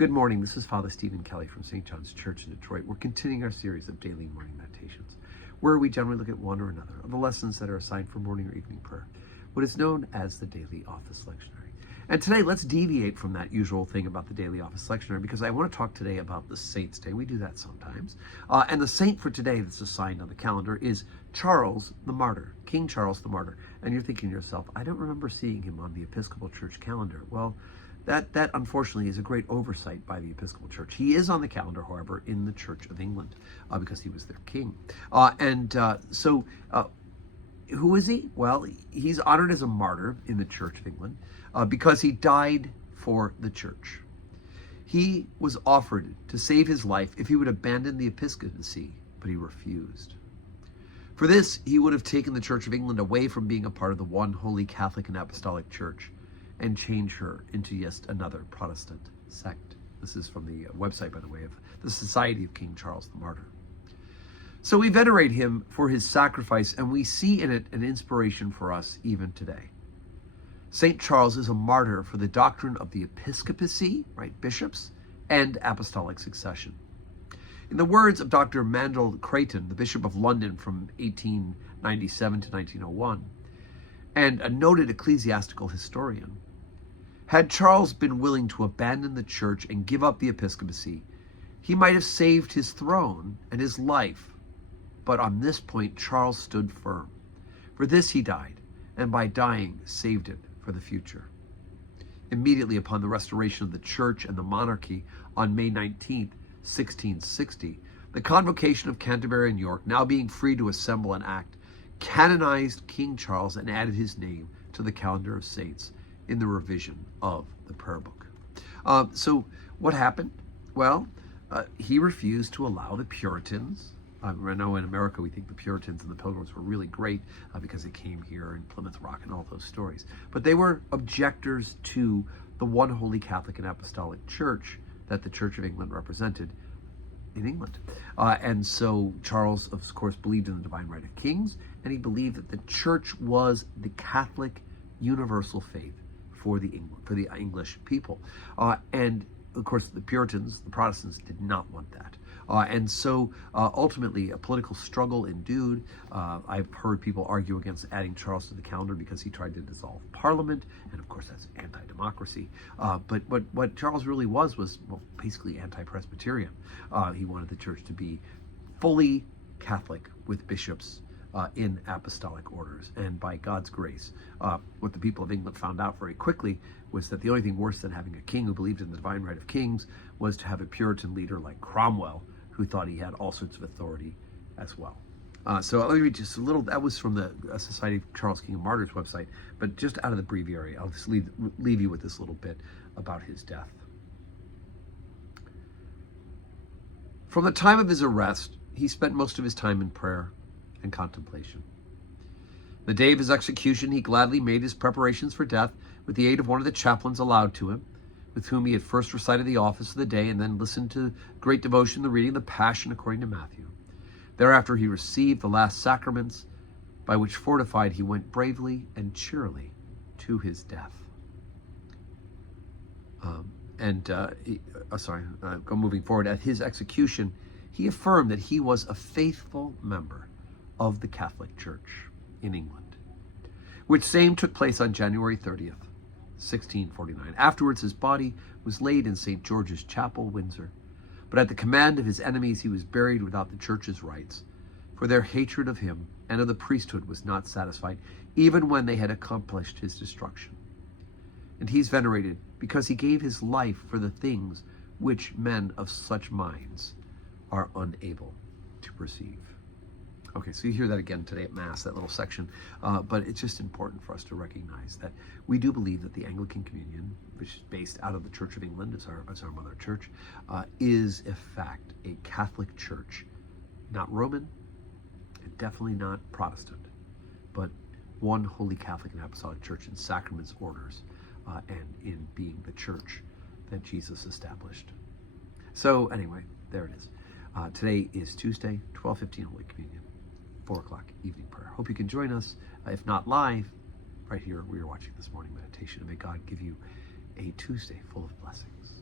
Good morning. This is Father Stephen Kelly from St. John's Church in Detroit. We're continuing our series of daily morning meditations, where we generally look at one or another of the lessons that are assigned for morning or evening prayer, what is known as the daily office lectionary. And today, let's deviate from that usual thing about the daily office lectionary, because I want to talk today about the Saints' Day. We do that sometimes. And the saint for today that's assigned on the calendar is Charles the Martyr, King Charles the Martyr. And you're thinking to yourself, I don't remember seeing him on the Episcopal Church calendar. Well, that unfortunately is a great oversight by the Episcopal Church. He is on the calendar, however, in the Church of England because he was their king. So who is he? Well, he's honored as a martyr in the Church of England because he died for the church. He was offered to save his life if he would abandon the episcopacy, but he refused. For this, he would have taken the Church of England away from being a part of the one holy Catholic and Apostolic Church and change her into just another Protestant sect. This is from the website, by the way, of the Society of King Charles the Martyr. So we venerate him for his sacrifice, and we see in it an inspiration for us even today. St. Charles is a martyr for the doctrine of the episcopacy, right, bishops, and apostolic succession. In the words of Dr. Mandell Creighton, the Bishop of London from 1897 to 1901, and a noted ecclesiastical historian, had Charles been willing to abandon the church and give up the episcopacy, he might have saved his throne and his life. But on this point, Charles stood firm. For this he died, and by dying, saved it for the future. Immediately upon the restoration of the church and the monarchy on May 19th, 1660, the Convocation of Canterbury and York, now being free to assemble and act, canonized King Charles and added his name to the calendar of saints in the revision of the prayer book. So what happened? Well, he refused to allow the Puritans. I know in America we think the Puritans and the Pilgrims were really great because they came here in Plymouth Rock and all those stories. But they were objectors to the one holy Catholic and Apostolic Church that the Church of England represented in England. And so Charles, of course, believed in the divine right of kings, and he believed that the church was the Catholic universal faith for the English people. And of course, the Puritans, the Protestants, did not want that. And so ultimately, a political struggle ensued. I've heard people argue against adding Charles to the calendar because he tried to dissolve Parliament, and of course that's anti-democracy. But what Charles really was basically anti-Presbyterian. He wanted the church to be fully Catholic with bishops in apostolic orders. And by God's grace, what the people of England found out very quickly was that the only thing worse than having a king who believed in the divine right of kings was to have a Puritan leader like Cromwell, who thought he had all sorts of authority as well. So let me read just a little. That was from the Society of Charles King of Martyrs website, but just out of the breviary, I'll just leave you with this little bit about his death. From the time of his arrest, he spent most of his time in prayer and contemplation. The day of his execution, he gladly made his preparations for death with the aid of one of the chaplains allowed to him, with whom he had first recited the office of the day and then listened to great devotion, the reading of the Passion according to Matthew. Thereafter he received the last sacraments, by which fortified he went bravely and cheerily to his death. Moving forward, at his execution, he affirmed that he was a faithful member of the Catholic Church in England, which same took place on January 30th, 1649. Afterwards, his body was laid in St. George's Chapel, Windsor, but at the command of his enemies, he was buried without the church's rites, for their hatred of him and of the priesthood was not satisfied, even when they had accomplished his destruction. And he's venerated because he gave his life for the things which men of such minds are unable to perceive. Okay, so you hear that again today at Mass, that little section, but it's just important for us to recognize that we do believe that the Anglican Communion, which is based out of the Church of England as our mother church, is in fact a Catholic church, not Roman, and definitely not Protestant, but one holy Catholic and Apostolic Church in sacraments, orders, and in being the church that Jesus established. So anyway, there it is. Today is Tuesday, 12:15 Holy Communion, 4 o'clock evening prayer. Hope you can join us, if not live, right here where you're watching this morning meditation. And may God give you a Tuesday full of blessings.